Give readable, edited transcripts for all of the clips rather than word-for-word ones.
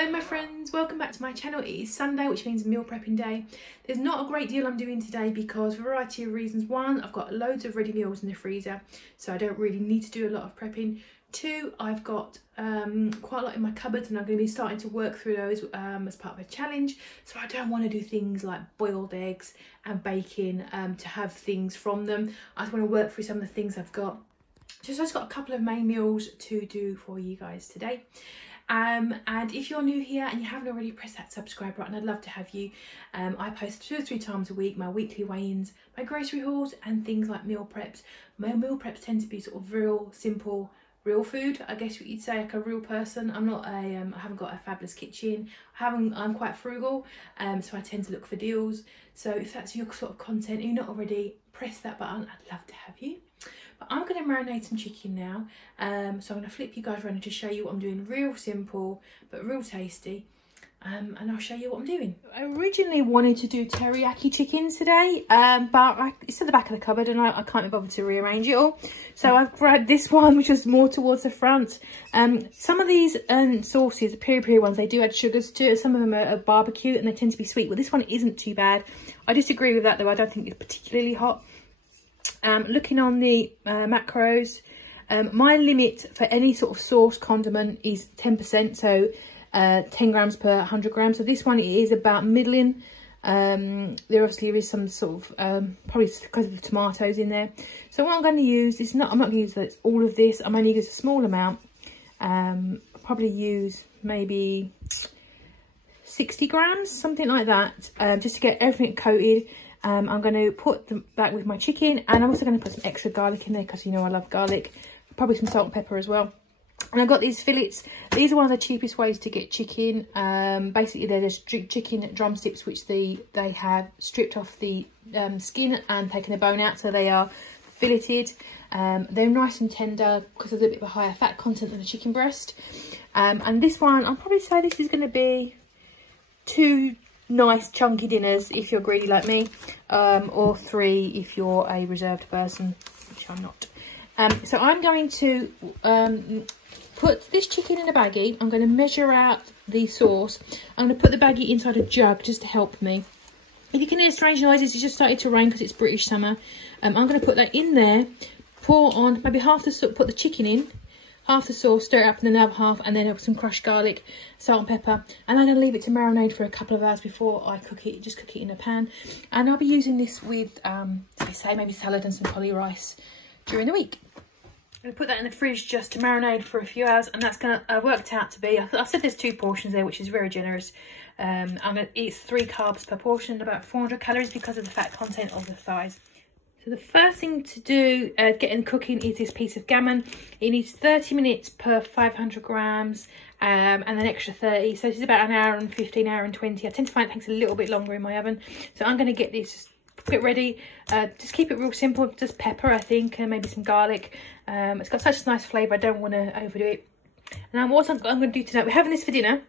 Hello my friends, welcome back to my channel. It is Sunday, which means meal prepping day. There's not a great deal I'm doing today because for a variety of reasons. One, I've got loads of ready meals in the freezer, so I don't really need to do a lot of prepping. Two, I've got quite a lot in my cupboards and I'm going to be starting to work through those as part of a challenge. So I don't want to do things like boiled eggs and bacon to have things from them. I just want to work through some of the things I've got. So I've just got a couple of main meals to do for you guys today. And if you're new here and you haven't already, press that subscribe button. I'd love to have you. I post 2 or 3 times a week my weekly weigh-ins, my grocery hauls and things like meal preps. My meal preps tend to be sort of real simple, real food, I guess what you'd say, like a real person. I'm not a I haven't got a fabulous kitchen. I'm quite frugal, so I tend to look for deals. So if that's your sort of content and you're not already, press that button. I'd love to have you. But I'm going to marinate some chicken now, so I'm going to flip you guys around and just show you what I'm doing. Real simple but real tasty, and I'll show you what I'm doing. I originally wanted to do teriyaki chicken today, but it's at the back of the cupboard and I can't be bothered to rearrange it all, so I've grabbed this one, which is more towards the front. Some of these sauces, the peri ones, they do add sugars to it. Some of them are barbecue and they tend to be sweet, but this one isn't too bad. I disagree with that though. I don't think it's particularly hot. Looking on the macros, my limit for any sort of sauce condiment is 10%, so 10 grams per 100 grams. So this one is about middling. There obviously is some sort of probably because of the tomatoes in there. So what I'm going to use is I'm not going to use all of this. I'm only going to use a small amount. I'll probably use maybe 60 grams, something like that, just to get everything coated. I'm going to put that with my chicken, and I'm also going to put some extra garlic in there because you know I love garlic. Probably some salt and pepper as well. And I've got these fillets. These are one of the cheapest ways to get chicken. Basically they're just chicken drumsticks which they have stripped off the skin and taken the bone out, so they are filleted. They're nice and tender because there's a bit of a higher fat content than a chicken breast. And this one, I'll probably say this is going to be 2 nice chunky dinners if you're greedy like me, or 3 if you're a reserved person, which I'm not. So I'm going to put this chicken in a baggie. I'm going to measure out the sauce. I'm going to put the baggie inside a jug just to help me. If you can hear strange noises, it's just started to rain because it's British summer. I'm going to put that in there, pour on maybe half the sauce, put the chicken in, half the sauce, stir it up, and then the other half, and then have some crushed garlic, salt and pepper, and I'm going to leave it to marinate for a couple of hours before I cook it. Just cook it in a pan, and I'll be using this with, say maybe salad and some cauli rice during the week. I'm going to put that in the fridge just to marinate for a few hours, and that's going to worked out to be, I've said there's 2 portions there, which is very generous. It's 3 carbs per portion, about 400 calories because of the fat content of the thighs. So the first thing to do getting cooking is this piece of gammon. It needs 30 minutes per 500 grams and an extra 30. So this is about an hour and 15, hour and 20. I tend to find it takes a little bit longer in my oven. So I'm going to get this, get ready. Just keep it real simple, just pepper I think, and maybe some garlic. It's got such a nice flavour, I don't want to overdo it. And what I'm going to do tonight, we're having this for dinner.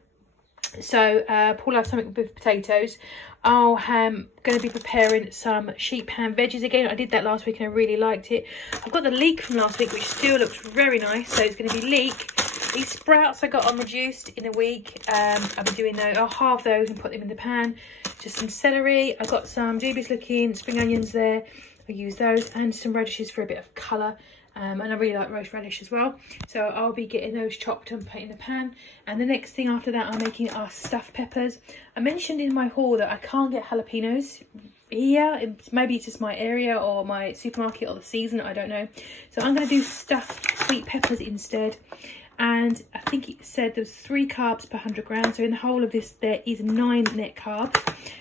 So Paul will have something with potatoes. I'm going to be preparing some sheep ham veggies again. I did that last week and I really liked it. I've got the leek from last week, which still looks very nice. So it's going to be leek. These sprouts I got on reduced in a week. I'll be doing those. I'll halve those and put them in the pan. Just some celery. I've got some dubious looking spring onions there. I'll use those, and some radishes for a bit of colour. And I really like roast radish as well, so I'll be getting those chopped and put in the pan. And the next thing after that I'm making are stuffed peppers. I mentioned in my haul that I can't get jalapenos here. Maybe it's just my area or my supermarket or the season, I don't know. So I'm going to do stuffed sweet peppers instead. And I think it said there was 3 carbs per 100 grams, so in the whole of this there is 9 net carbs.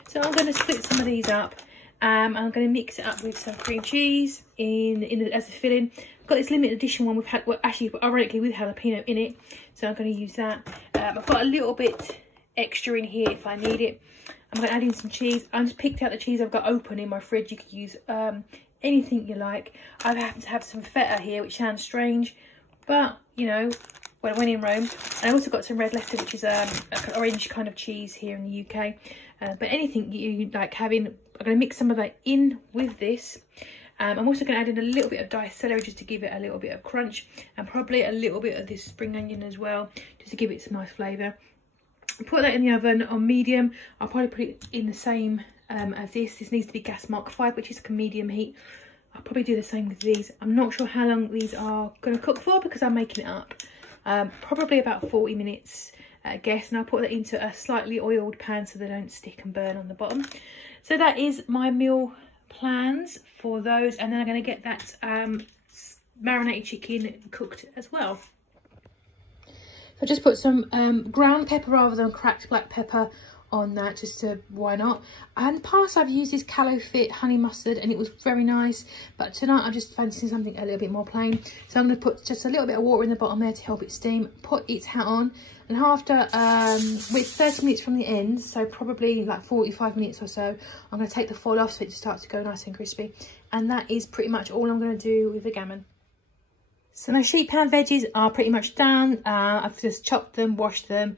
So I'm going to split some of these up. I'm going to mix it up with some cream cheese as a filling. I've got this limited edition one with, well, actually ironically with jalapeno in it, so I'm going to use that. I've got a little bit extra in here if I need it. I'm going to add in some cheese. I just picked out the cheese I've got open in my fridge. You could use anything you like. I happen to have some feta here, which sounds strange, but you know, when in Rome. And I also got some red leicester, which is like an orange kind of cheese here in the UK. But anything you like having, I'm going to mix some of that in with this. I'm also going to add in a little bit of diced celery just to give it a little bit of crunch, and probably a little bit of this spring onion as well, just to give it some nice flavour. Put that in the oven on medium. I'll probably put it in the same as this. This needs to be gas mark 5, which is like a medium heat. I'll probably do the same with these. I'm not sure how long these are going to cook for because I'm making it up. Probably about 40 minutes guess, and I'll put that into a slightly oiled pan so they don't stick and burn on the bottom. So that is my meal plans for those, and then I'm going to get that marinated chicken cooked as well. So I just put some ground pepper rather than cracked black pepper on that, just to, why not. And in the past I've used this Callow Fit honey mustard and it was very nice, but tonight I'm just fancying something a little bit more plain. So I'm going to put just a little bit of water in the bottom there to help it steam, put its hat on, and after it's 30 minutes from the end, so probably like 45 minutes or so, I'm going to take the foil off so it starts to go nice and crispy. And that is pretty much all I'm going to do with the gammon. So my sheet pan veggies are pretty much done. I've just chopped them, washed them,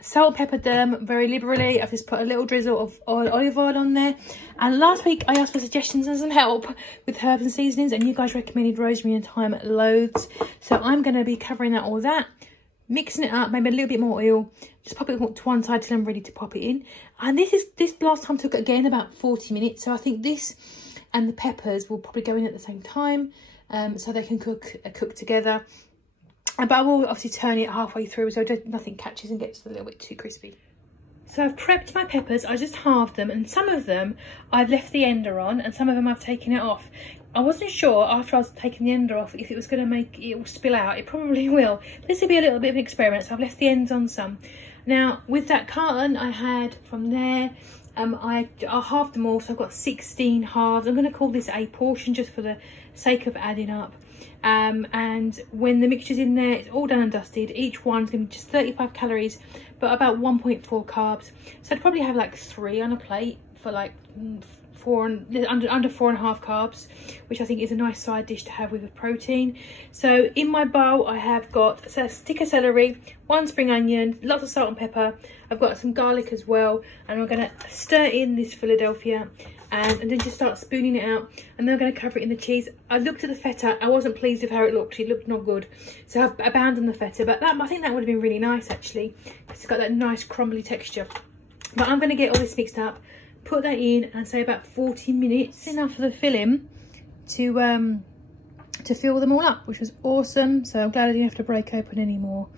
salt and peppered them very liberally. I've just put a little drizzle of olive oil on there. And last week I asked for suggestions and some help with herbs and seasonings, and you guys recommended rosemary and thyme loads. So I'm going to be covering that, all that, mixing it up, maybe a little bit more oil, just pop it to one side till I'm ready to pop it in. And this last time took again about 40 minutes. So I think this and the peppers will probably go in at the same time, so they can cook together. But I will obviously turn it halfway through so nothing catches and gets a little bit too crispy. So I've prepped my peppers. I just halved them, and some of them I've left the ender on and some of them I've taken it off. I wasn't sure after I was taking the ender off if it was going to make it will spill out. It probably will. This will be a little bit of an experiment, so I've left the ends on some. Now with that carton I had from there, I halved them all, so I've got 16 halves. I'm going to call this a portion just for the sake of adding up. And when the mixture's in there, it's all done and dusted. Each one's going to be just 35 calories, but about 1.4 carbs. So I'd probably have like 3 on a plate for like under 4.5 carbs, which I think is a nice side dish to have with a protein. So in my bowl I have got a stick of celery, 1 spring onion, lots of salt and pepper. I've got some garlic as well, and I'm going to stir in this Philadelphia and then just start spooning it out, and then I'm going to cover it in the cheese. I looked at the feta, I wasn't pleased with how it looked not good, so I've abandoned the feta, but I think that would have been really nice actually. It's got that nice crumbly texture. But I'm going to get all this mixed up, put that in, and say about 40 minutes, enough for the filling to fill them all up, which was awesome. So I'm glad I didn't have to break open any more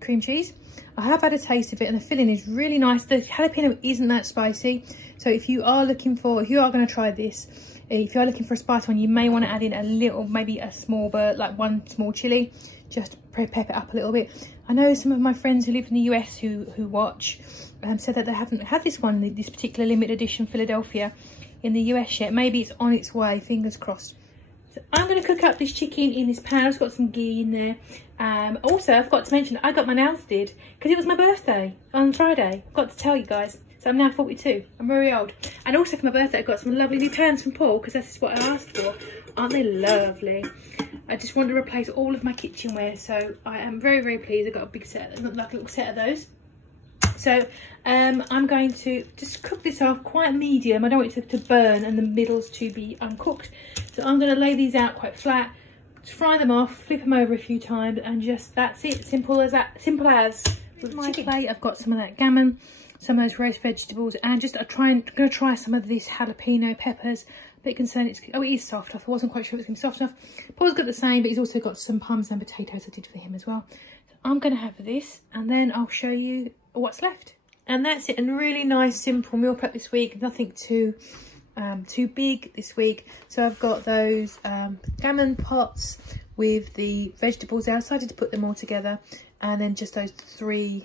cream cheese. I have had a taste of it and the filling is really nice. The jalapeno isn't that spicy, so if you are going to try this, if you're looking for a spicy one, you may want to add in a little, maybe a small bird, like 1 small chili, just pep it up a little bit. I know some of my friends who live in the US who watch said that they haven't had this particular limited edition Philadelphia in the US yet. Maybe it's on its way, fingers crossed. So I'm going to cook up this chicken in this pan. I've got some ghee in there. Also, I forgot to mention, I got my nails did because it was my birthday on Friday. I've got to tell you guys. So I'm now 42. I'm very old. And also for my birthday, I got some lovely new pans from Paul because that's what I asked for. Aren't they lovely? I just want to replace all of my kitchenware, so I am very, very pleased. I've got a big set, like a little set of those. So I'm going to just cook this off quite medium. I don't want it to burn and the middles to be uncooked. So I'm going to lay these out quite flat, fry them off, flip them over a few times, and just, that's it. Simple as that. Simple as. With my plate, I've got some of that gammon, some of those roast vegetables, and just I'm going to try some of these jalapeno peppers. A bit concerned it is soft. I wasn't quite sure it was going to be soft enough. Paul's got the same, but he's also got some parmesan potatoes I did for him as well. So I'm going to have this, and then I'll show you what's left. And that's it. And really nice, simple meal prep this week. Nothing too big this week. So I've got those gammon pots with the vegetables there. I decided to put them all together, and then just those 3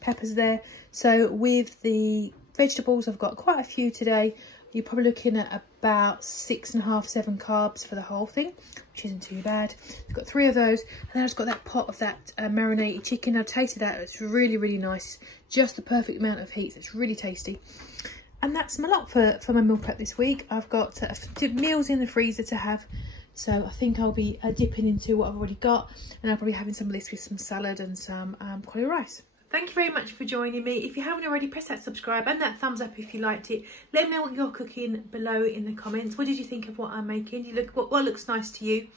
peppers there. So with the vegetables, I've got quite a few today. You're probably looking at about 6.5, 7 carbs for the whole thing, which isn't too bad. I've got 3 of those, and then I've just got that pot of that marinated chicken. I've tasted that. It's really, really nice. Just the perfect amount of heat. It's really tasty. And that's my lot for my meal prep this week. I've got meals in the freezer to have, so I think I'll be dipping into what I've already got, and I'll probably having some of this with some salad and some cauliflower rice. Thank you very much for joining me. If you haven't already, press that subscribe and that thumbs up if you liked it. Let me know what you're cooking below in the comments. What did you think of what I'm making? What looks nice to you?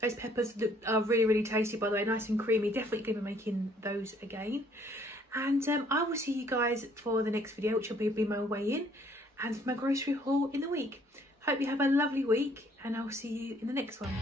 Those peppers are really, really tasty, by the way, nice and creamy. Definitely going to be making those again. And I will see you guys for the next video, which will be my weigh-in and my grocery haul in the week. Hope you have a lovely week, and I'll see you in the next one.